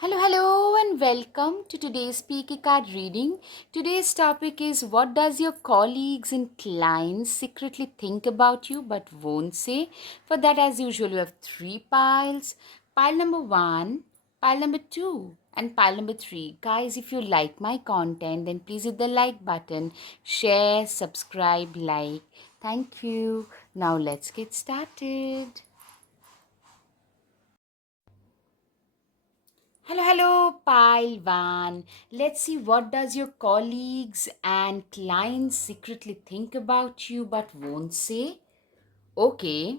Hello, and welcome to today's Speaker Card reading. Today's topic is, what does your colleagues and clients secretly think about you but won't say? For that, as usual, you have three piles. Pile number one, pile number two, and pile number three. Guys, if you like my content, then please hit the like button, share, subscribe, like. Thank you. Now let's get started. Hello, Pile One. Let's see, what does your colleagues and clients secretly think about you but won't say? Okay.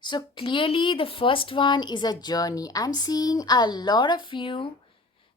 So clearly the first one is a journey. I'm seeing a lot of you.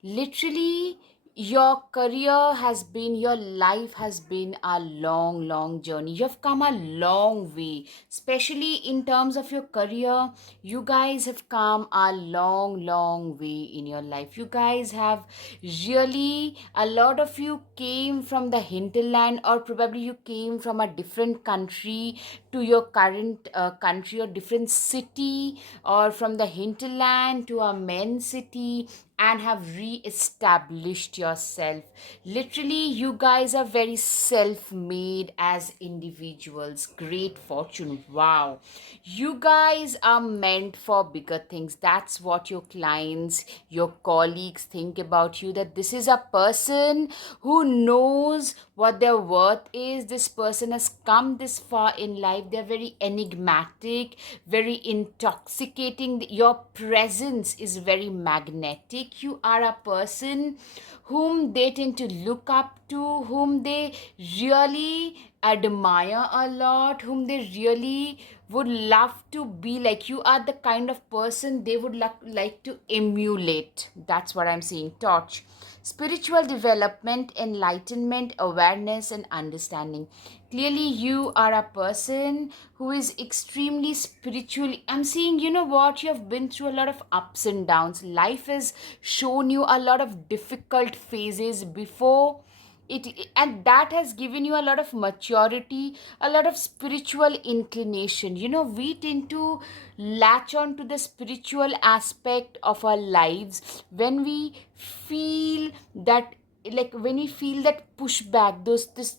Literally, your career has been, your life has been a long journey. You've come a long way, especially in terms of your career. You guys have come a long way in your life. You guys have really, a lot of you came from the hinterland, or probably you came from a different country to your current country, or different city, or from the hinterland to a main city, and have re-established yourself. Literally, you guys are very self-made as individuals. Great fortune. Wow. You guys are meant for bigger things. That's what your clients, your colleagues think about you, that this is a person who knows what their worth is. This person has come this far in life. They're very enigmatic, very intoxicating. Your presence is very magnetic. You are a person whom they tend to look up to, whom they really admire a lot, whom they really would love to be like. You are the kind of person they would like to emulate. That's what I'm saying. Torch. Spiritual development, enlightenment, awareness, and understanding. Clearly, you are a person who is extremely spiritually. I'm seeing, you know what, you have been through a lot of ups and downs. Life has shown you a lot of difficult phases before it, and that has given you a lot of maturity, a lot of spiritual inclination. We tend to latch on to the spiritual aspect of our lives when we feel that, like when we feel that pushback, those this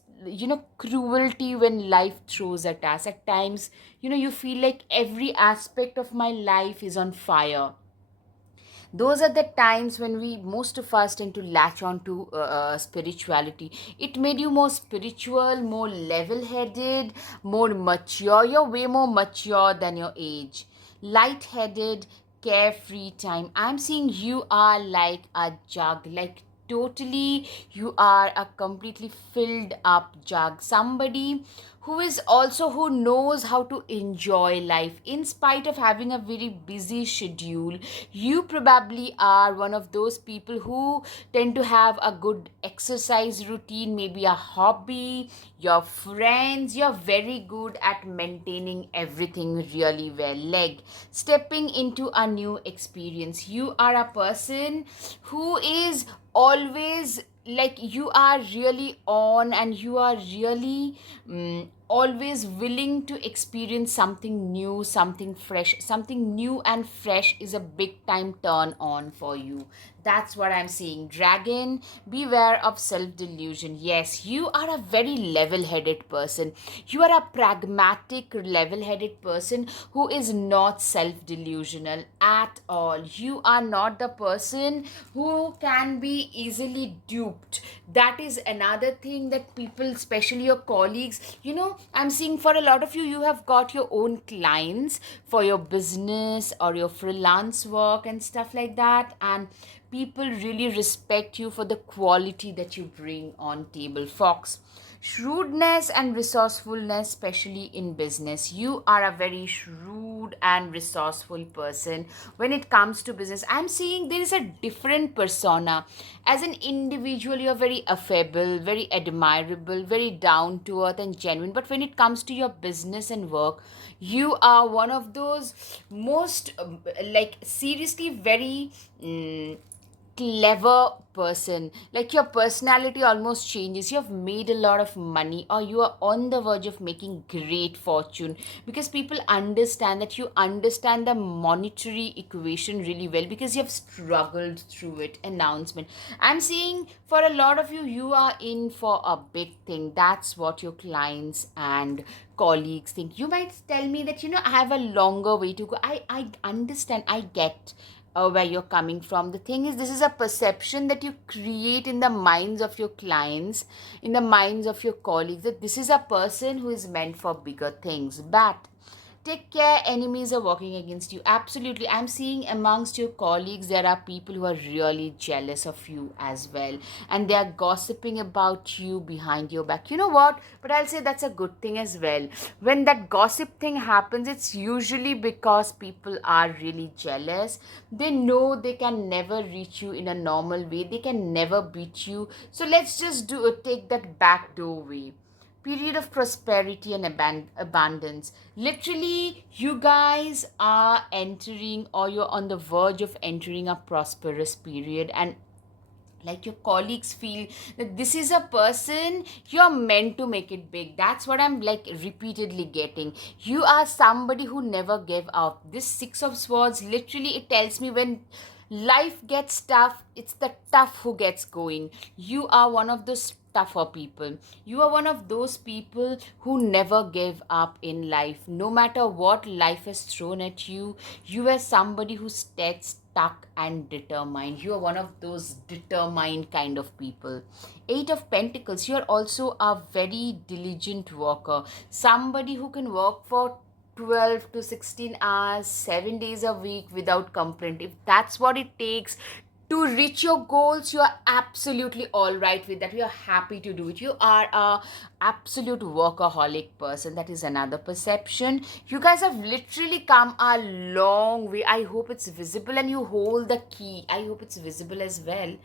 cruelty when life throws at us at times. You feel like every aspect of my life is on fire. Those are the times when we, most of us, tend to latch on to spirituality. It made you more spiritual, more level headed, more mature. You're way more mature than your age. Light headed, carefree time. I'm seeing you are like a jug, like totally, you are a completely filled up jug. Somebody who is also, who knows how to enjoy life in spite of having a very busy schedule. You probably are one of those people who tend to have a good exercise routine, maybe a hobby, your friends. You're very good at maintaining everything really well. Leg, stepping into a new experience. You are a person who is always, like, you are really on, and you are really always willing to experience something new, something fresh. Something new and fresh is a big time turn on for you. That's what I'm seeing. Dragon, beware of self delusion. Yes, you are a very level headed person. You are a pragmatic, level headed person who is not self delusional at all. You are not the person who can be easily duped. That is another thing that people, especially your colleagues, I'm seeing for a lot of you, you have got your own clients for your business or your freelance work and stuff like that, and people really respect you for the quality that you bring on table. Fox, shrewdness and resourcefulness, especially in business. You are a very shrewd and resourceful person when it comes to business. I'm seeing there is a different persona. As an individual, you're very affable, very admirable, very down to earth and genuine. But when it comes to your business and work, you are one of those most, like, seriously very clever person. Like your personality almost changes. You have made a lot of money, or you are on the verge of making great fortune, because people understand that you understand the monetary equation really well because you have struggled through it. Announcement. I'm seeing for a lot of you, you are in for a big thing. That's what your clients and colleagues think. You might tell me that, I have a longer way to go. I understand. I get where you're coming from. The thing is, this is a perception that you create in the minds of your clients, in the minds of your colleagues, that this is a person who is meant for bigger things. But take care, enemies are working against you. Absolutely. I'm seeing amongst your colleagues, there are people who are really jealous of you as well. And they are gossiping about you behind your back. You know what? But I'll say that's a good thing as well. When that gossip thing happens, it's usually because people are really jealous. They know they can never reach you in a normal way, they can never beat you. So let's just take that back doorway. Period of prosperity and abundance. Literally, you guys are entering, or you're on the verge of entering, a prosperous period. And like, your colleagues feel that this is a person you're meant to make it big. That's what I'm like repeatedly getting. You are somebody who never gave up. This Six of Swords, literally, it tells me when life gets tough, it's the tough who gets going. You are one of those tougher people. You are one of those people who never give up in life. No matter what life has thrown at you, you are somebody who stays stuck and determined. You are one of those determined kind of people. Eight of Pentacles, you are also a very diligent worker. Somebody who can work for 12 to 16 hours, 7 days a week without complaint. If that's what it takes to reach your goals, you are absolutely all right with that. You are happy to do it. You are a absolute workaholic person. That is another perception. You guys have literally come a long way. I hope it's visible, and you hold the key. I hope it's visible as well.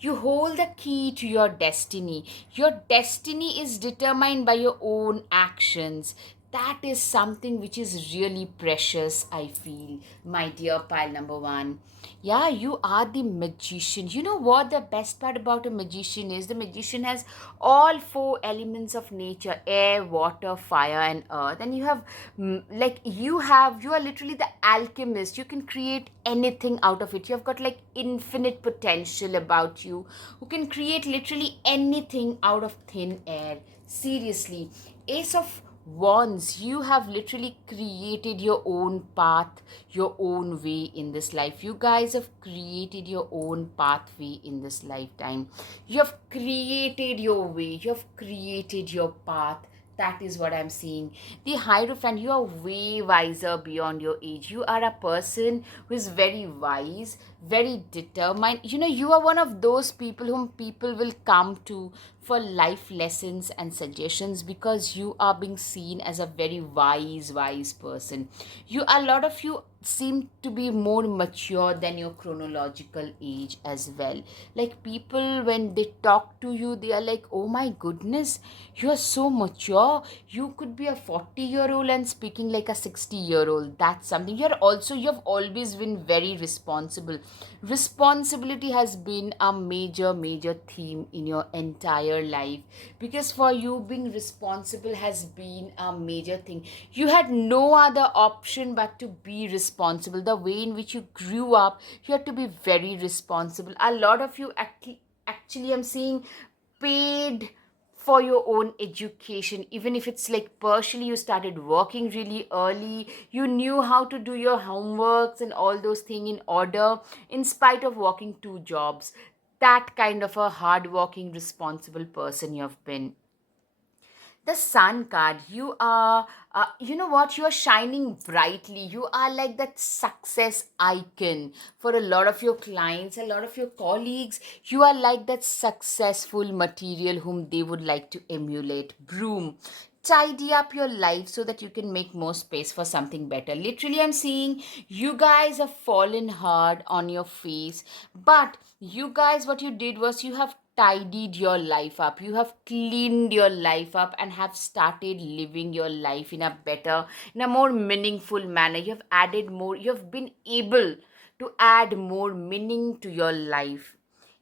You hold the key to your destiny. Your destiny is determined by your own actions. That is something which is really precious, I feel, my dear pile number one. Yeah, you are the magician. You know what the best part about a magician is? The magician has all four elements of nature: air, water, fire, and earth. And you have, you are literally the alchemist. You can create anything out of it. You have got like infinite potential about you, who can create literally anything out of thin air. Seriously. Ace of Wands, you have literally created your own path, your own way in this life. You guys have created your own pathway in this lifetime. You have created your way, you have created your path. That is what I'm seeing. The Hierophant, you are way wiser beyond your age. You are a person who is very wise, very determined. You are one of those people whom people will come to for life lessons and suggestions, because you are being seen as a very wise person. A lot of you seem to be more mature than your chronological age as well. Like, people, when they talk to you, they are like, oh my goodness, you are so mature. You could be a 40-year-old and speaking like a 60-year-old. That's something. You've always been very responsible. Responsibility has been a major theme in your entire life, because for you, being responsible has been a major thing. You had no other option but to be responsible. The way in which you grew up, you had to be very responsible. A lot of you actually, I'm seeing, paid for your own education. Even if it's like partially, you started working really early, you knew how to do your homeworks and all those things in order, in spite of working two jobs. That kind of a hardworking, responsible person you have been. The Sun card, you are, you know what, you are shining brightly. You are like that success icon for a lot of your clients, a lot of your colleagues. You are like that successful material whom they would like to emulate. Broom, tidy up your life so that you can make more space for something better. Literally, I'm seeing you guys have fallen hard on your face, but you guys, what you did was, you have tidied your life up, you have cleaned your life up, and have started living your life in a better, in a more meaningful manner. You have added more, you have been able to add more meaning to your life.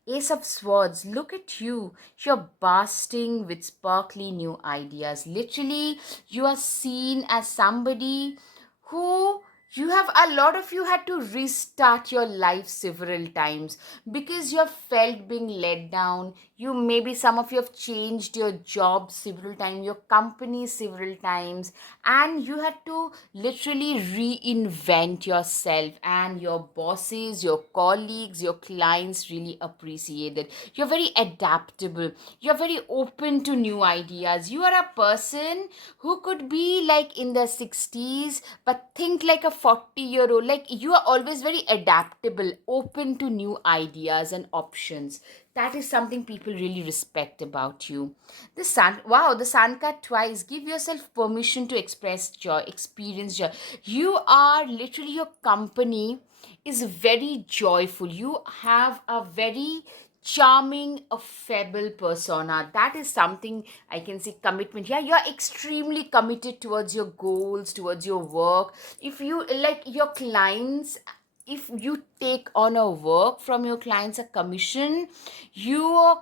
Ace of Swords, look at you. You're bursting with sparkly new ideas. Literally, you are seen as somebody who you have a lot of you had to restart your life several times because you have felt being let down. You maybe some of you have changed your job several times, your company several times, and you had to literally reinvent yourself, and your bosses, your colleagues, your clients really appreciate it. You're very adaptable, you're very open to new ideas. You are a person who could be like in their 60s but think like a 40-year-old. Like, you are always very adaptable, open to new ideas and options. That is something people really respect about you. The sun, wow, the sun card twice. Give yourself permission to express joy, experience joy. You are literally, your company is very joyful. You have a very charming, affable persona. That is something I can see. Commitment. Yeah, you're extremely committed towards your goals, towards your work. If you like your clients, if you take on a work from your clients, a commission, your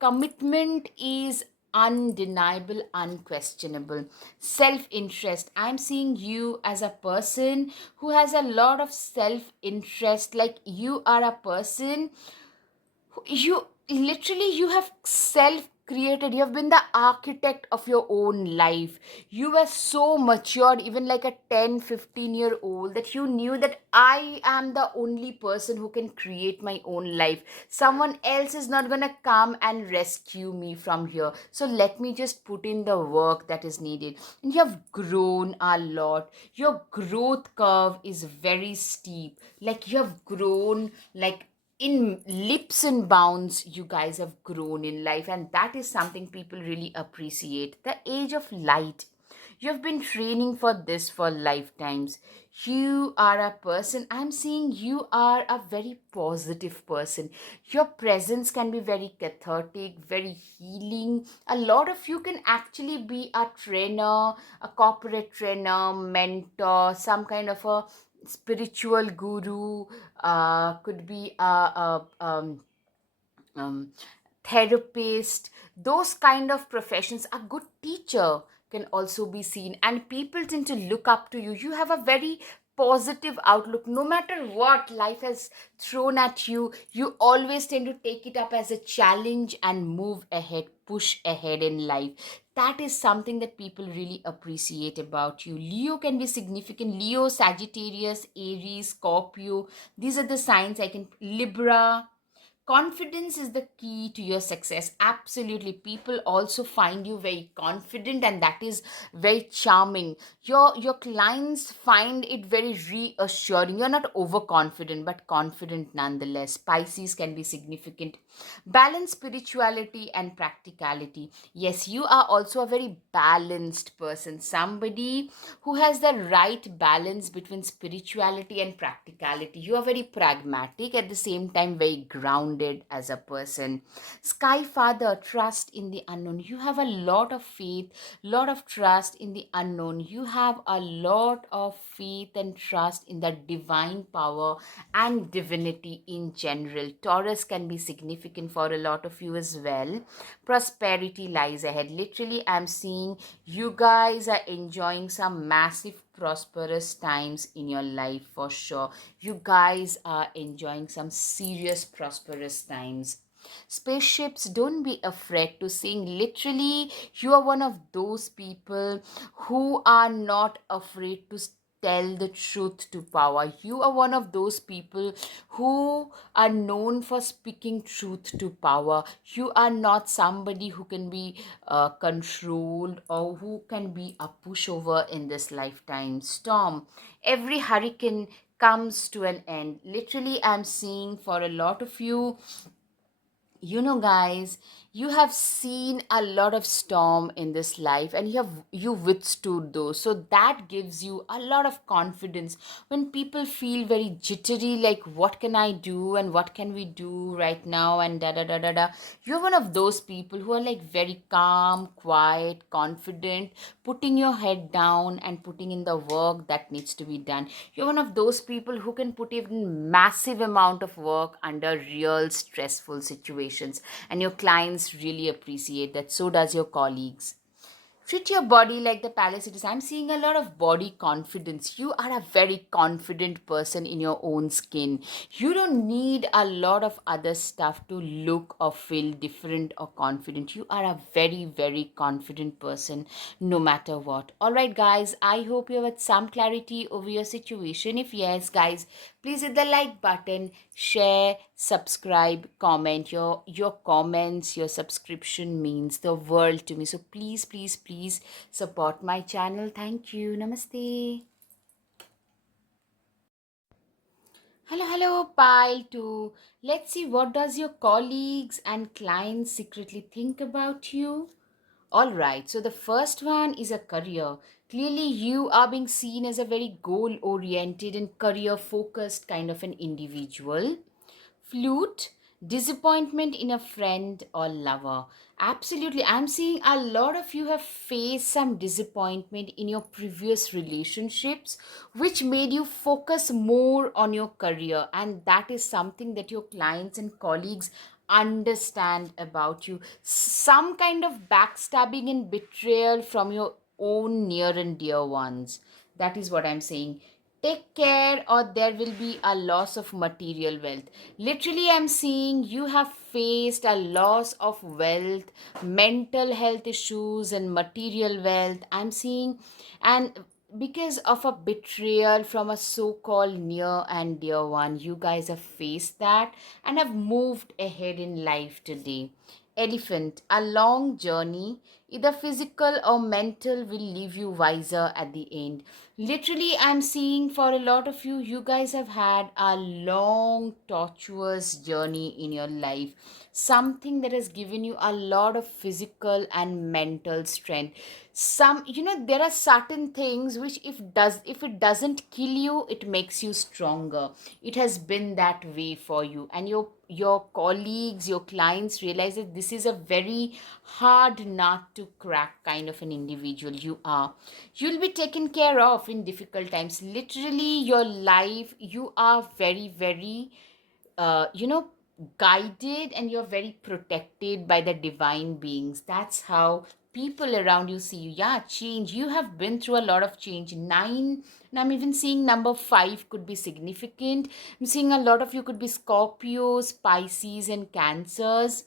commitment is undeniable, unquestionable. Self interest, I'm seeing you as a person who has a lot of self interest. Like, you are a person, you literally, you have self created, you have been the architect of your own life. You were so mature, even like a 10-15 year old, that you knew that I am the only person who can create my own life. Someone else is not going to come and rescue me from here, so let me just put in the work that is needed. And you have grown a lot. Your growth curve is very steep. Like, you have grown like in leaps and bounds. You guys have grown in life, and that is something people really appreciate. The age of light, you have been training for this for lifetimes. You are a person, I'm seeing you are a very positive person. Your presence can be very cathartic, very healing. A lot of you can actually be a trainer, a corporate trainer, mentor, some kind of a spiritual guru, could be um, therapist. Those kind of professions. A good teacher can also be seen, and people tend to look up to you. You have a very positive outlook. No matter what life has thrown at you, you always tend to take it up as a challenge and move ahead, push ahead in life. That is something that people really appreciate about you. Leo can be significant. Leo, Sagittarius, Aries, Scorpio, these are the signs I can. Libra. Confidence is the key to your success. Absolutely. People also find you very confident, and that is very charming. Your clients find it very reassuring. You're not overconfident, but confident nonetheless. Pisces can be significant. Balance spirituality and practicality. Yes, you are also a very balanced person. Somebody who has the right balance between spirituality and practicality. You are very pragmatic, at the same time very grounded as a person. Sky Father, trust in the unknown. You have a lot of faith, lot of trust in the unknown. You have a lot of faith and trust in the divine power and divinity in general. Taurus can be significant for a lot of you as well. Prosperity lies ahead. Literally, I'm seeing you guys are enjoying some massive prosperous times in your life for sure. You guys are enjoying some serious prosperous times. Spaceships, don't be afraid to sing. Literally, you are one of those people who are not afraid to tell the truth to power. You are one of those people who are known for speaking truth to power. You are not somebody who can be controlled or who can be a pushover in this lifetime. Storm, every hurricane comes to an end. Literally, I'm seeing for a lot of you, Guys, you have seen a lot of storm in this life, and you withstood those, so that gives you a lot of confidence. When people feel very jittery, like what can I do and what can we do right now, and da da da da da, you're one of those people who are like very calm, quiet, confident, putting your head down and putting in the work that needs to be done. You're one of those people who can put even massive amount of work under real stressful situations, and your clients really appreciate that. So does your colleagues. Treat your body like the palace it is. I'm seeing a lot of body confidence. You are a very confident person in your own skin. You don't need a lot of other stuff to look or feel different or confident. You are a very, very confident person no matter what. All right, guys, I hope you have had some clarity over your situation. If yes, guys, please hit the like button, share, subscribe, comment. Your comments, your subscription means the world to me. So please, please, please support my channel. Thank you. Namaste. Hello, hello, pile 2. Let's see, what does your colleagues and clients secretly think about you? All right, so the first one is a career. Clearly, you are being seen as a very goal oriented and career focused kind of an individual. Flute, disappointment in a friend or lover. Absolutely, I'm seeing a lot of you have faced some disappointment in your previous relationships, which made you focus more on your career, and that is something that your clients and colleagues understand about you. Some kind of backstabbing and betrayal from your own near and dear ones. That is what I'm saying. Take care, or there will be a loss of material wealth. Literally, I'm seeing you have faced a loss of wealth, mental health issues, and material wealth. I'm seeing, and because of a betrayal from a so called near and dear one, you guys have faced that and have moved ahead in life today. Elephant, a long journey, either physical or mental, will leave you wiser at the end. Literally, I'm seeing for a lot of you, you guys have had a long, tortuous journey in your life. Something that has given you a lot of physical and mental strength. There are certain things which if it doesn't kill you, it makes you stronger. It has been that way for you, and your colleagues, your clients realize that this is a very hard nut to crack kind of an individual you are. You'll be taken care of in difficult times. Literally, your life, you are very, very uh, you know guided, and you're very protected by the divine beings. That's how people around you see you. Yeah, change, you have been through a lot of change. 9, and I'm even seeing number 5 could be significant. I'm seeing a lot of you could be Scorpios, Pisces, and Cancers,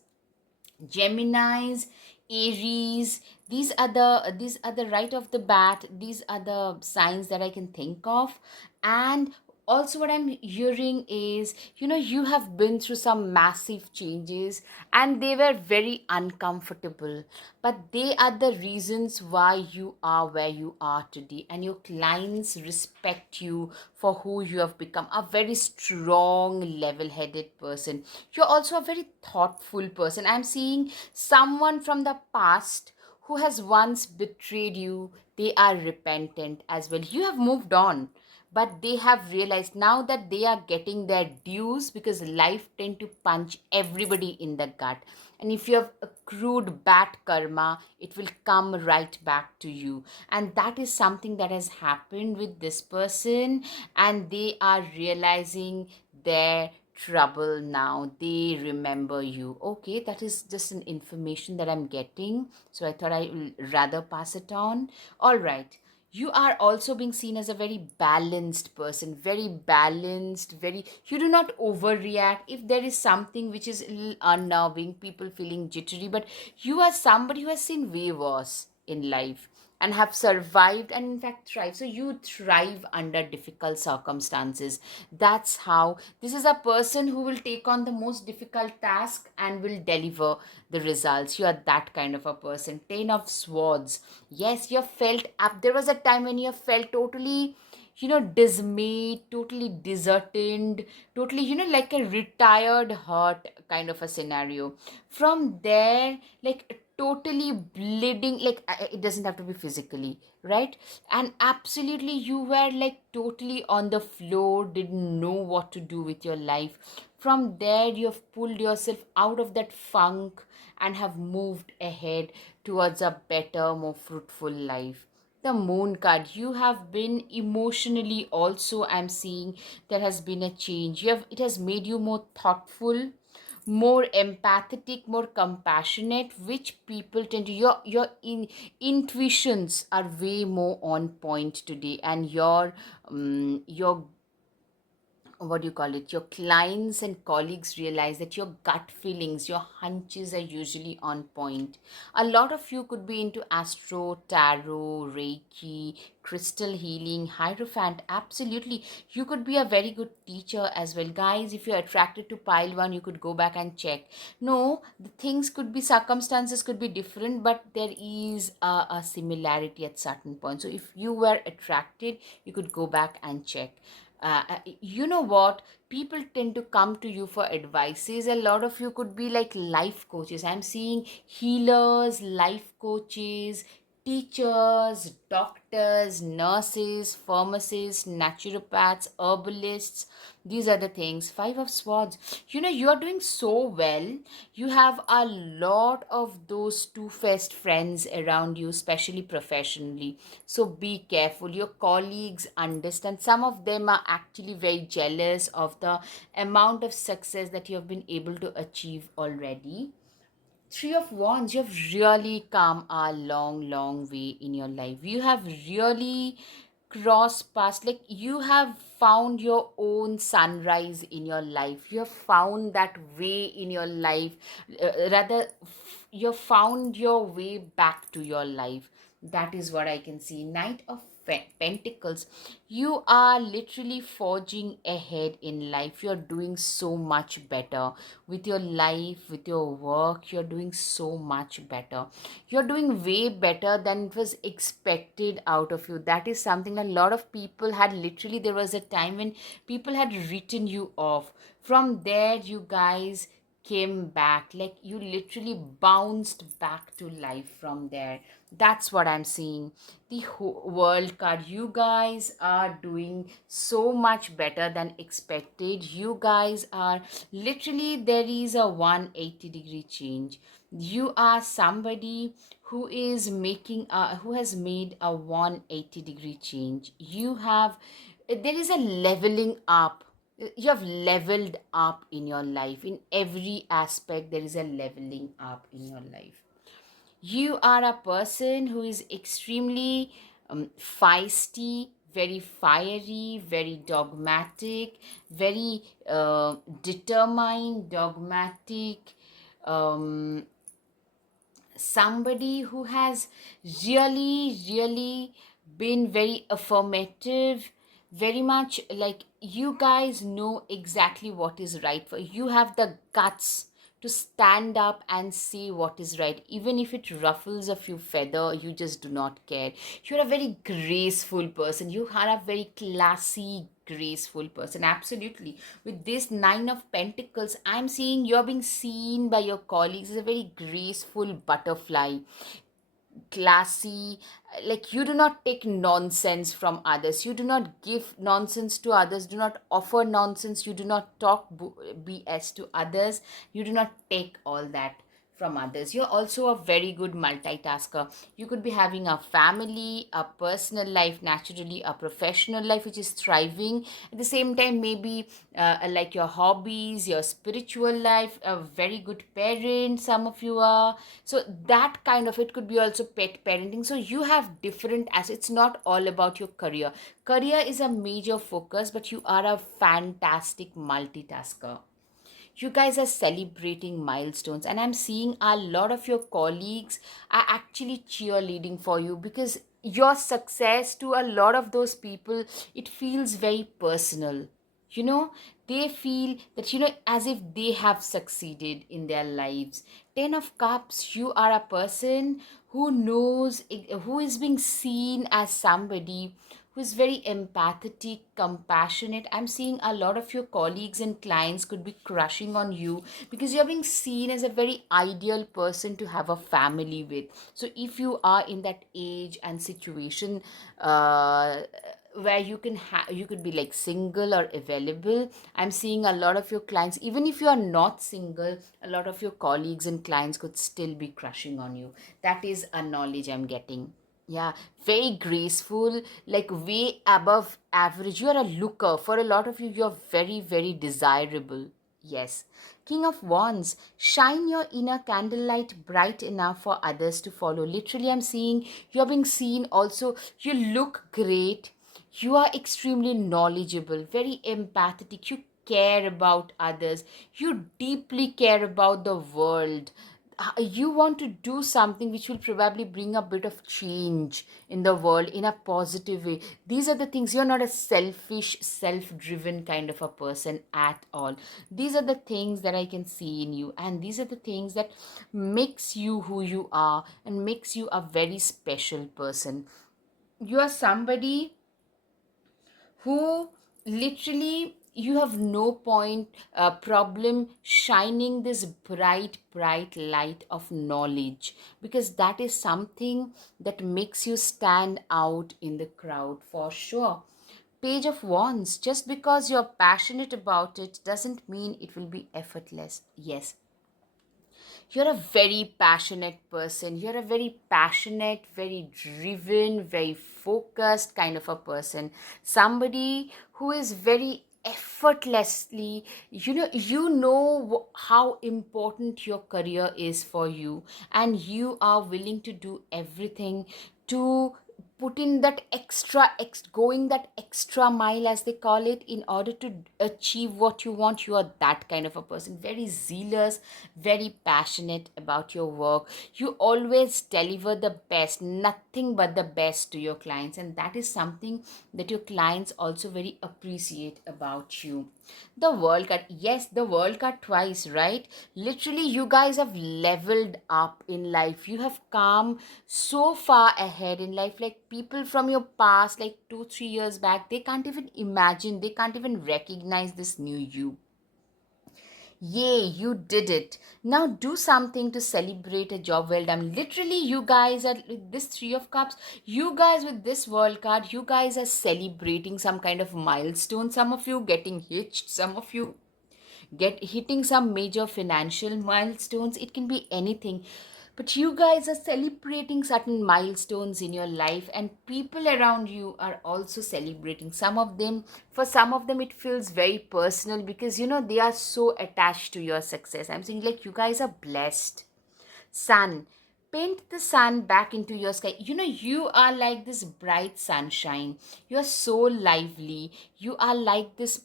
Geminis, Aries. These are the right off the bat, these are the signs that I can think of. And also what I'm hearing is, you have been through some massive changes, and they were very uncomfortable, but they are the reasons why you are where you are today, and your clients respect you for who you have become. A very strong, level headed person. You're also a very thoughtful person. I'm seeing someone from the past who has once betrayed you. They are repentant as well. You have moved on, but they have realized now that they are getting their dues, because life tend to punch everybody in the gut. And if you have accrued bad karma, it will come right back to you. And that is something that has happened with this person, and they are realizing their trouble now. They remember you. Okay, that is just an information that I'm getting, so I thought I will rather pass it on. All right, you are also being seen as a very balanced person. Very balanced, very, you do not overreact if there is something which is a little unnerving, people feeling jittery, but you are somebody who has seen way worse in life and have survived, and in fact thrive. So you thrive under difficult circumstances. That's how, this is a person who will take on the most difficult task and will deliver the results. You are that kind of a person. 10 of Swords. Yes, you have felt up. There was a time when you have felt totally dismayed, totally disheartened, totally, like a retired heart kind of a scenario. From there, like totally bleeding, like it doesn't have to be physically, right? And absolutely, you were like totally on the floor, didn't know what to do with your life. From there, you have pulled yourself out of that funk and have moved ahead towards a better, more fruitful life. The moon card, you have been emotionally also, I'm seeing there has been a change. It has made you more thoughtful, more empathetic, more compassionate, which people tend to, intuitions are way more on point today, and your what do you call it, your clients and colleagues realize that your gut feelings, your hunches are usually on point. A lot of you could be into astro, tarot, reiki, crystal healing, hierophant. Absolutely, you could be a very good teacher as well, guys. If you're attracted to pile one, you could go back and check. No, the things could be, circumstances could be different, but there is a similarity at certain points. So if you were attracted, you could go back and check. You know what, people tend to come to you for advices. A lot of you could be like life coaches. I'm seeing healers, life coaches, teachers, doctors, nurses, pharmacists, naturopaths, herbalists. These are the things. Five of Swords, you are doing so well. You have a lot of those two-faced friends around you, especially professionally. So be careful. Your colleagues understand. Some of them are actually very jealous of the amount of success that you have been able to achieve already. Three of Wands, you have really come a long, long way in your life. You have really crossed past, like you have found your own sunrise in your life. You have found that way in your life. You have found your way back to your life. That is what I can see. Knight of Pentacles, you are literally forging ahead in life. You're doing so much better with your life, with your work. You're doing so much better. You're doing way better than it was expected out of you. That is something a lot of people had. Literally, there was a time when people had written you off. From there, you guys came back, like you literally bounced back to life from there. That's what I'm seeing. The world card, you guys are doing so much better than expected. You guys are literally, there is a 180-degree change. You are somebody who has made a 180-degree change. There is a leveling up. You have leveled up in your life. In every aspect, there is a leveling up in your life. You are a person who is extremely feisty, very fiery, very dogmatic, very determined, dogmatic, um, somebody who has really, really been very affirmative, very much like you guys know exactly what is right for you. You have the guts to stand up and say what is right, even if it ruffles a few feather. You just do not care. You're a very graceful person. You are a very classy, graceful person. Absolutely. With this Nine of Pentacles, I'm seeing you're being seen by your colleagues as a very graceful butterfly, classy. Like you do not take nonsense from others. You do not give nonsense to others. Do not offer nonsense. You do not talk BS to others. You do not take all that from others. You're also a very good multitasker. You could be having a family, a personal life, naturally a professional life which is thriving. At the same time, maybe like your hobbies, your spiritual life, a very good parent, some of you are. So that kind of, it could be also pet parenting. So you have different as, it's not all about your career. Career is a major focus, but you are a fantastic multitasker. You guys are celebrating milestones, and I'm seeing a lot of your colleagues are actually cheerleading for you, because your success, to a lot of those people, it feels very personal. you know they feel that, as if they have succeeded in their lives. 10 of Cups, you are a person who knows, who is being seen as somebody who is very empathetic, compassionate. I'm seeing a lot of your colleagues and clients could be crushing on you because you're being seen as a very ideal person to have a family with. So if you are in that age and situation, uh, where you could be like single or available, I'm seeing a lot of your clients, even if you are not single, a lot of your colleagues and clients could still be crushing on you. That is a knowledge I'm getting. Yeah, very graceful, like way above average. You are a looker. For a lot of you, you're very, very desirable. Yes. King of Wands, shine your inner candlelight bright enough for others to follow. Literally, I'm seeing you're being seen also. You look great. You are extremely knowledgeable, very empathetic. You care about others. You deeply care about the world. You want to do something which will probably bring a bit of change in the world in a positive way. These are the things. You're not a selfish, self-driven kind of a person at all. These are the things that I can see in you, and these are the things that makes you who you are and makes you a very special person. You are somebody who literally, you have no point problem shining this bright light of knowledge, because that is something that makes you stand out in the crowd for sure. Page of Wands, just because you're passionate about it doesn't mean it will be effortless. Yes, you're a very passionate person. You're a very passionate, very driven, very focused kind of a person. Somebody who is very effortlessly, how important your career is for you, and you are willing to do everything to put in that going that extra mile, as they call it, in order to achieve what you want. You are that kind of a person, very zealous, very passionate about your work. You always deliver the best, nothing but the best to your clients, and that is something that your clients also very appreciate about you. The World Cup, yes, the World Cup twice, right? Literally, you guys have leveled up in life. You have come so far ahead in life. Like people from your past, like 2, 3 years back, they can't even imagine, they can't even recognize this new you. Yay, you did it. Now do something to celebrate a job well done. Literally, you guys are this Three of Cups. You guys with this World card, you guys are celebrating some kind of milestone. Some of you getting hitched, some of you get hitting some major financial milestones. It can be anything, but you guys are celebrating certain milestones in your life, and people around you are also celebrating. Some of them it feels very personal, because they are so attached to your success. I'm saying, like, you guys are blessed. Sun, paint the sun back into your sky. You are like this bright sunshine. You are so lively. You are like this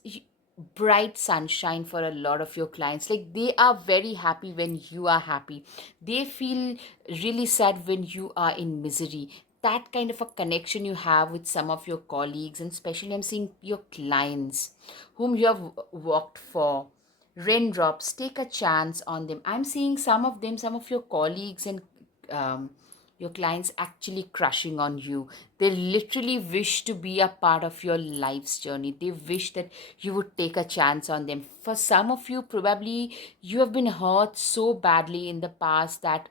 bright sunshine for a lot of your clients. Like, they are very happy when you are happy. They feel really sad when you are in misery. That kind of a connection you have with some of your colleagues, and especially I'm seeing your clients whom you have worked for. Raindrops, take a chance on them. I'm seeing some of them, some of your colleagues and um, your clients actually crushing on you. They literally wish to be a part of your life's journey. They wish that you would take a chance on them. For some of you, probably you have been hurt so badly in the past that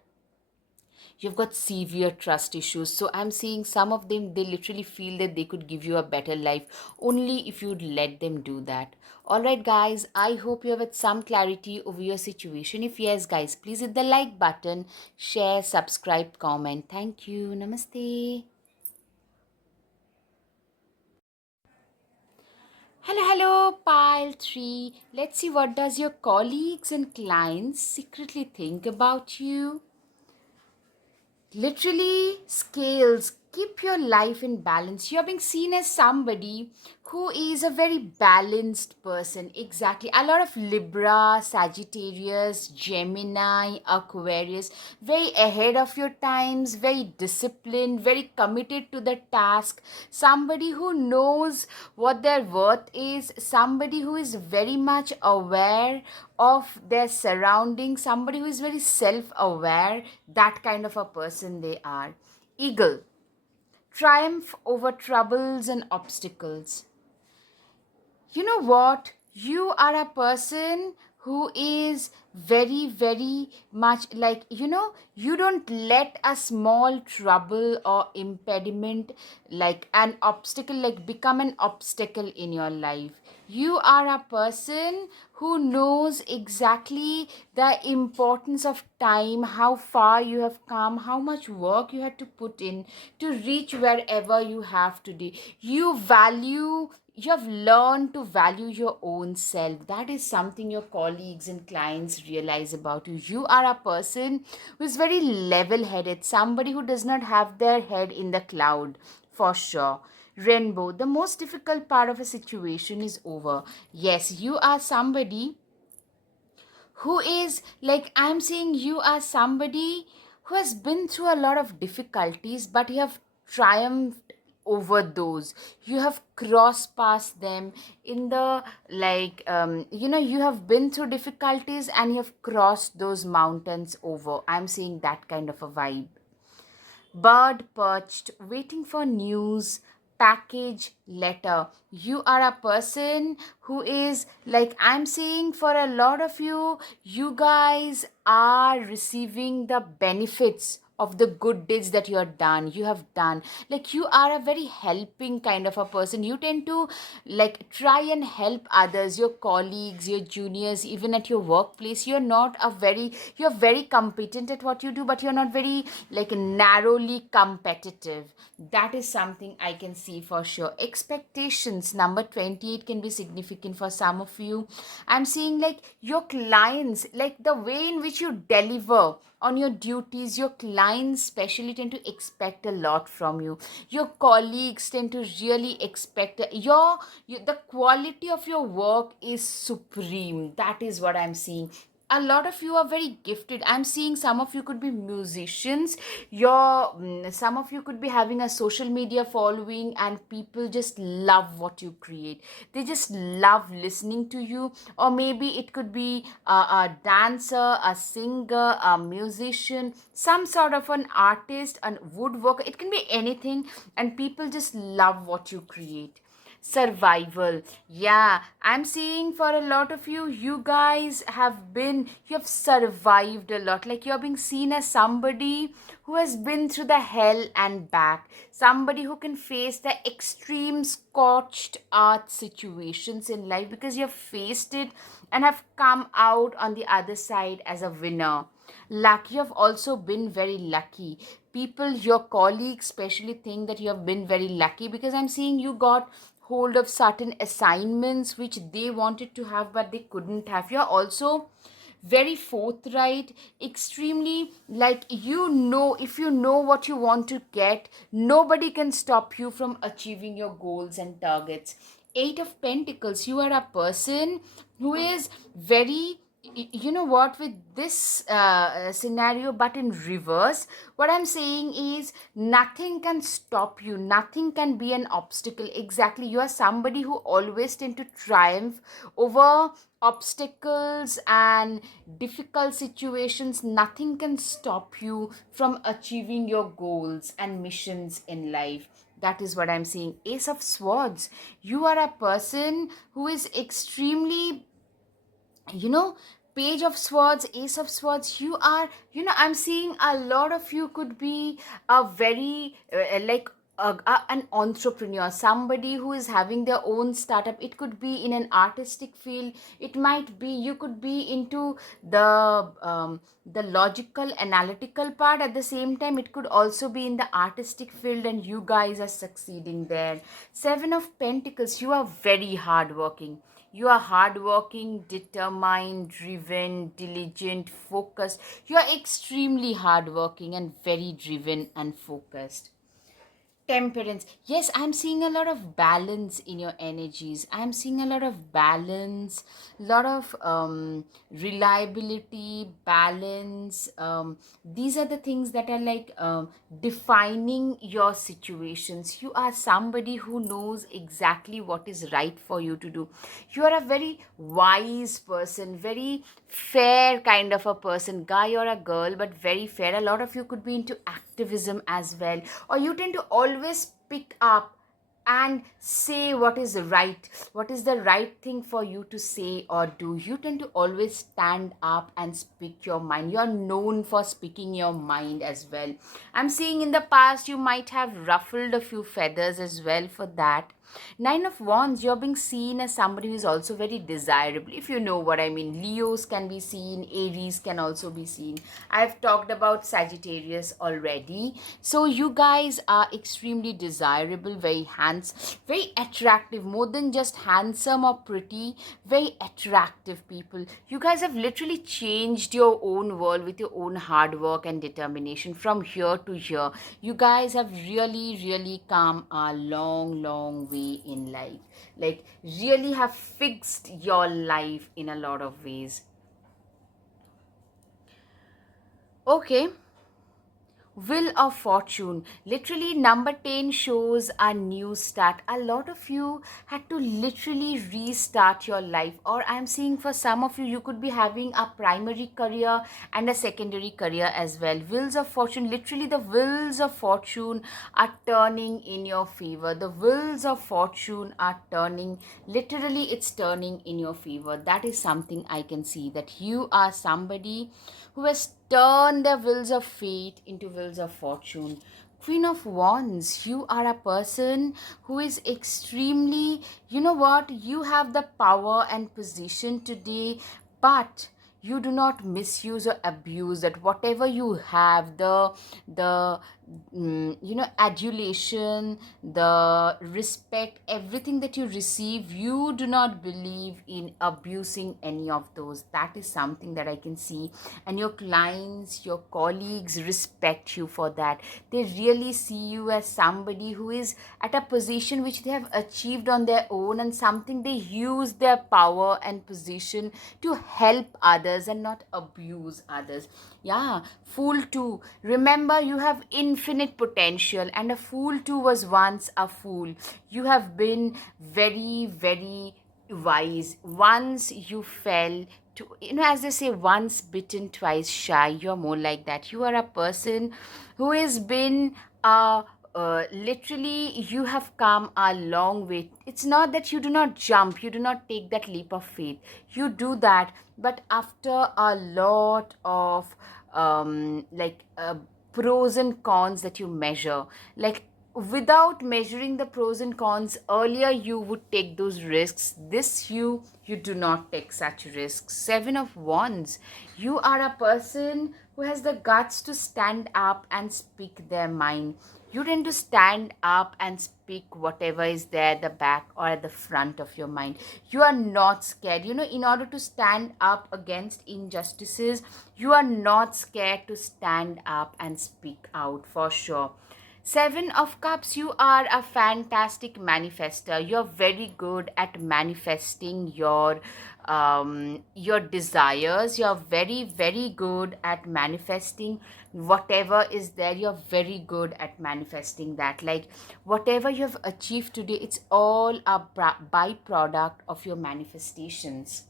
you've got severe trust issues. So I'm seeing some of them, they literally feel that they could give you a better life only if you'd let them do that. All right, guys, I hope you have had some clarity over your situation. If yes, guys, please hit the like button, share, subscribe, comment. Thank you. Namaste. Hello, hello, pile 3. Let's see, what does your colleagues and clients secretly think about you? Literally, scales, keep your life in balance. You're being seen as somebody who is a very balanced person. Exactly. A lot of Libra, Sagittarius, Gemini, Aquarius, very ahead of your times, very disciplined, very committed to the task. Somebody who knows what their worth is, somebody who is very much aware of their surroundings, somebody who is very self aware. That kind of a person they are. Eagle, triumph over troubles and obstacles. You know what? You are a person who is very, very much like, you don't let a small trouble or impediment, like an obstacle, like become an obstacle in your life. You are a person who knows exactly the importance of time, how far you have come, how much work you had to put in to reach wherever you have today. You have learned to value your own self. That is something your colleagues and clients realize about you. You are a person who is very level headed, somebody who does not have their head in the cloud, for sure. Rainbow, the most difficult part of a situation is over. Yes, you are somebody who is like, I'm saying you are somebody who has been through a lot of difficulties, but you have triumphed over those. You have crossed past them in the, like, you have been through difficulties and you have crossed those mountains over. I'm seeing that kind of a vibe. Bird perched, waiting for news, package, letter. You are a person who is like, I'm saying for a lot of you, you guys are receiving the benefits of the good deeds that you have done. Like, you are a very helping kind of a person. You tend to like try and help others, your colleagues, your juniors, even at your workplace. You're very competent at what you do, but you're not very like narrowly competitive. That is something I can see for sure. Expectations, number 28, can be significant for some of you. I'm seeing like your clients, like the way in which you deliver on your duties, your clients especially tend to expect a lot from you. Your colleagues tend to really expect the quality of your work is supreme. That is what I'm seeing. A lot of you are very gifted. I'm seeing some of you could be musicians. Some of you could be having a social media following, and people just love what you create. They just love listening to you. Or maybe it could be a dancer, a singer, a musician, some sort of an artist, a woodworker. It can be anything, and people just love what you create. Survival, yeah, I'm seeing for a lot of you, you have survived a lot. Like, you're being seen as somebody who has been through the hell and back, somebody who can face the extreme scorched earth situations in life, because you have faced it and have come out on the other side as a winner. Luck, you have also been very lucky. People, your colleagues especially, think that you have been very lucky, because I'm seeing you got hold of certain assignments which they wanted to have but they couldn't have. You're also very forthright, extremely, like, if you know what you want to get, nobody can stop you from achieving your goals and targets. Eight of Pentacles, you are a person who is very, you know what, with this scenario, but in reverse, what I'm saying is nothing can stop you, nothing can be an obstacle. Exactly, you are somebody who always tend to triumph over obstacles and difficult situations. Nothing can stop you from achieving your goals and missions in life. That is what I'm seeing. Ace of Swords, you are a person who is extremely, you know Page of Swords, Ace of Swords, you are, I'm seeing a lot of you could be a very an entrepreneur, somebody who is having their own startup. It could be in an artistic field, it might be, you could be into the logical analytical part. At the same time, it could also be in the artistic field, and you guys are succeeding there. Seven of Pentacles, you are very hardworking. You are hardworking, determined, driven, diligent, focused. You are extremely hardworking and very driven and focused. Temperance. Yes, I'm seeing a lot of balance in your energies. I'm seeing a lot of balance, lot of reliability, balance. These are the things that are like defining your situations. You are somebody who knows exactly what is right for you to do. You are a very wise person, very fair kind of a person, guy or a girl, but very fair. A lot of you could be into activism as well, or you tend to always always pick up and say what is the right thing for you to say or do. You tend to always stand up and speak your mind. You're known for speaking your mind as well. I'm seeing in the past you might have ruffled a few feathers as well for that. Nine of Wands, you're being seen as somebody who is also very desirable, if you know what I mean. Leos can be seen, Aries can also be seen. I've talked about Sagittarius already. So you guys are extremely desirable, very handsome, very attractive, more than just handsome or pretty, very attractive people. You guys have literally changed your own world with your own hard work and determination from here to here. You guys have really come a long way in life. Like, really have fixed your life in a lot of ways. Okay. Wheel of Fortune. Literally, number 10 shows a new start. A lot of you had to literally restart your life. Or I'm seeing for some of you, you could be having a primary career and a secondary career as well. Wheels of Fortune. Literally, the wheels of fortune are turning in your favor. The wheels of fortune are turning. Literally, it's turning in your favor. That is something I can see, that you are somebody who has turned the wheels of fate into wheels of fortune. Queen of Wands, you are a person who is extremely, you know what, you have the power and position today, but you do not misuse or abuse that. Whatever you have, the adulation, the respect, everything that you receive, you do not believe in abusing any of those. That is something that I can see. And your clients, your colleagues respect you for that. They really see you as somebody who is at a position which they have achieved on their own, and something they use their power and position to help others and not abuse others. Yeah, Fool too. Remember, you have infinite potential, and a fool too was once a fool. You have been very wise. Once you fell to, as they say, once bitten, twice shy. You're more like that. You are a person who has been literally, you have come a long way. It's not that you do not jump, you do not take that leap of faith. You do that, but after a lot of pros and cons that you measure. Like, without measuring the pros and cons, earlier you would take those risks. This you do not take such risks. Seven of Wands, you are a person who has the guts to stand up and speak their mind. You tend to stand up and speak whatever is there at the back or at the front of your mind. You are not scared. In order to stand up against injustices, you are not scared to stand up and speak out, for sure. Seven of Cups, you are a fantastic manifester. You're very good at manifesting your desires. You're very good at manifesting whatever is there. You're very good at manifesting that. Like, whatever you have achieved today, it's all a byproduct of your manifestations.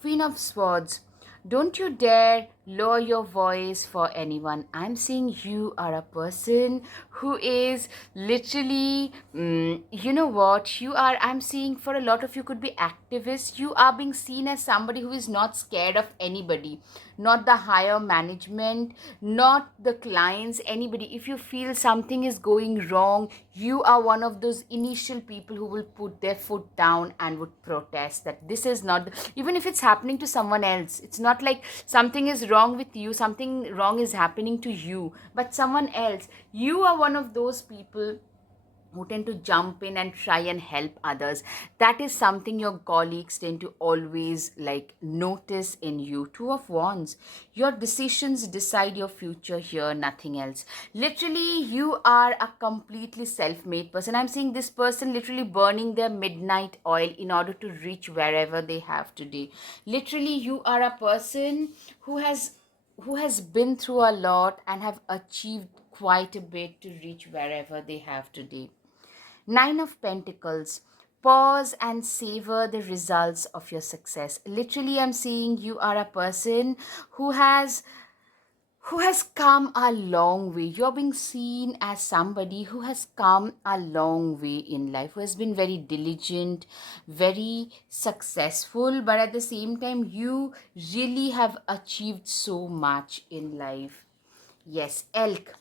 Queen of Swords, don't you dare lower your voice for anyone. I'm seeing you are a person who is literally, you know what, you are, I'm seeing for a lot of you could be activists. You are being seen as somebody who is not scared of anybody, not the higher management, not the clients, anybody. If you feel something is going wrong, you are one of those initial people who will put their foot down and would protest that this is not, even if it's happening to someone else. It's not like something is wrong with you, something wrong is happening to you, but someone else. You are one of those people who tend to jump in and try and help others. That is something your colleagues tend to always notice in you. Two of Wands, your decisions decide your future here, nothing else. Literally, you are a completely self-made person. I'm seeing this person literally burning their midnight oil in order to reach wherever they have today. Literally, you are a person who has been through a lot and have achieved quite a bit to reach wherever they have today. Nine of Pentacles. Pause and savor the results of your success. Literally, I'm seeing you are a person who has who has come a long way. You're being seen as somebody who has come a long way in life, who has been very diligent, very successful, but at the same time, you really have achieved so much in life. Yes, elk.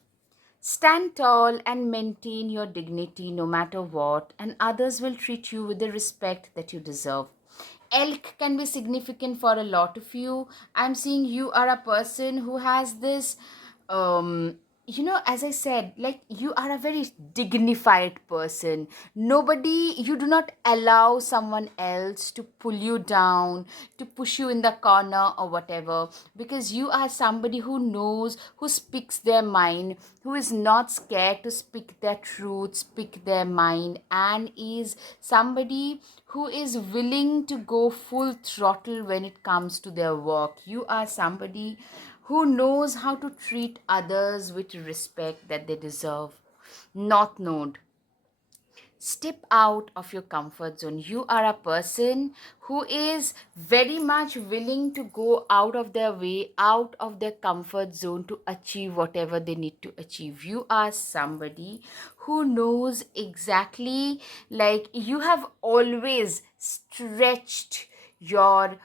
Stand tall and maintain your dignity no matter what, and others will treat you with the respect that you deserve. Elk can be significant for a lot of you. I'm seeing you are a person who has this, um, as I said, like you are a very dignified person. Nobody, you do not allow someone else to pull you down, to push you in the corner or whatever, because you are somebody who knows, who speaks their mind, who is not scared to speak their truth, speak their mind, and is somebody who is willing to go full throttle when it comes to their work. You are somebody who knows how to treat others with respect that they deserve. Not node. Step out of your comfort zone. You are a person who is very much willing to go out of their way, out of their comfort zone to achieve whatever they need to achieve. You are somebody who knows exactly, like you have always stretched your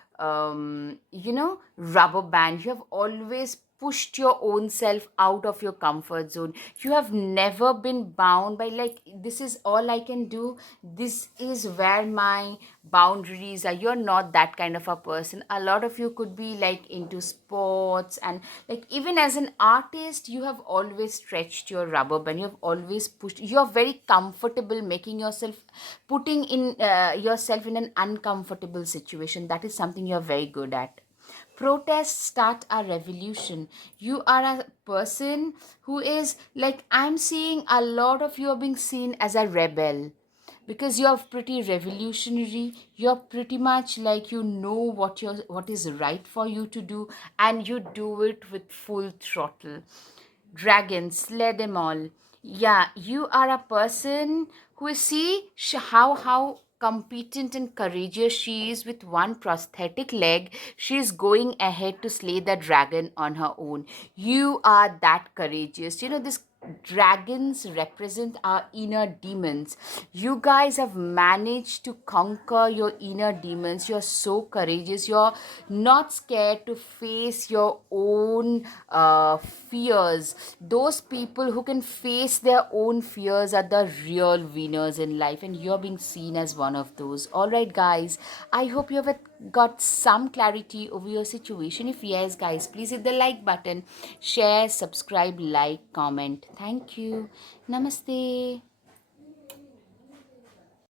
rubber band. You have always pushed your own self out of your comfort zone. You have never been bound by, like, this is all I can do, this is where my boundaries are. You're not that kind of a person. A lot of you could be like into sports, and like even as an artist, you have always stretched your rubber band. You have always pushed. You're very comfortable making yourself, putting in yourself in an uncomfortable situation. That is something you're very good at. Protests start a revolution. You are a person who is like, I'm seeing a lot of you are being seen as a rebel, because you're pretty revolutionary. You're pretty much like, you know what is right for you to do, and you do it with full throttle. Dragons, slay them all. Yeah, you are a person who is, see how competent and courageous she is. With one prosthetic leg, she is going ahead to slay the dragon on her own. You are that courageous. This dragons represent our inner demons. You guys have managed to conquer your inner demons. You're so courageous. You're not scared to face your own fears. Those people who can face their own fears are the real winners in life, and you're being seen as one of those. All right, guys, I hope you have got some clarity over your situation. If yes, guys, please hit the like button, share, subscribe, like, comment. Thank you. Namaste.